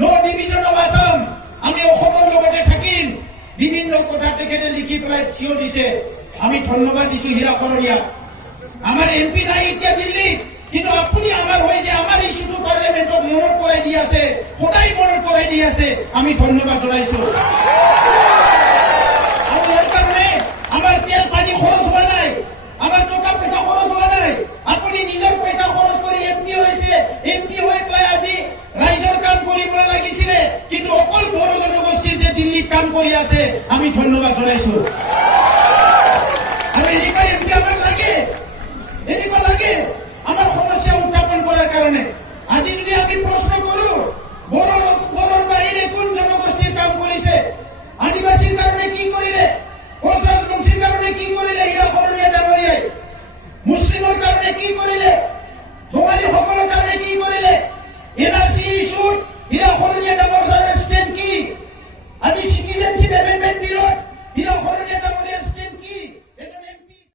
No division of Assam, আমি অসমৰ লগতে থাকিম, বিভিন্ন কথা তেখেতে লিখি পেলাই থিয় দিছে। আমি ধন্যবাদ দিছো হীৰা কৰণীয়াক। আমাৰ এমপি নাই এতিয়া দিল্লীত, কিন্তু আপুনি আমাৰ হৈ যে আমাৰ ইস্যুটো পাৰ্লিয়ামেণ্টত মনত কৰাই দি আছে, সদায় মনত কৰাই দি আছে, আমি ধন্যবাদ জনাইছো। আৰু ইয়াৰ কাৰণে আমাৰ তেল পানী খৰচ হোৱা নাই, আমাৰ টকা পইচা খৰচ হোৱা নাই। আপুনি নিজৰ পইচা খৰচ কৰি এমপি হৈছে, এমপি হৈ পেলাই আজি ৰাইজৰ কাম কৰিবলৈ লাগিছিলে, কিন্তু অকল বড়ো জনগোষ্ঠীৰ যে দিল্লীত কাম কৰি আছে, আমি ধন্যবাদ জনাইছো।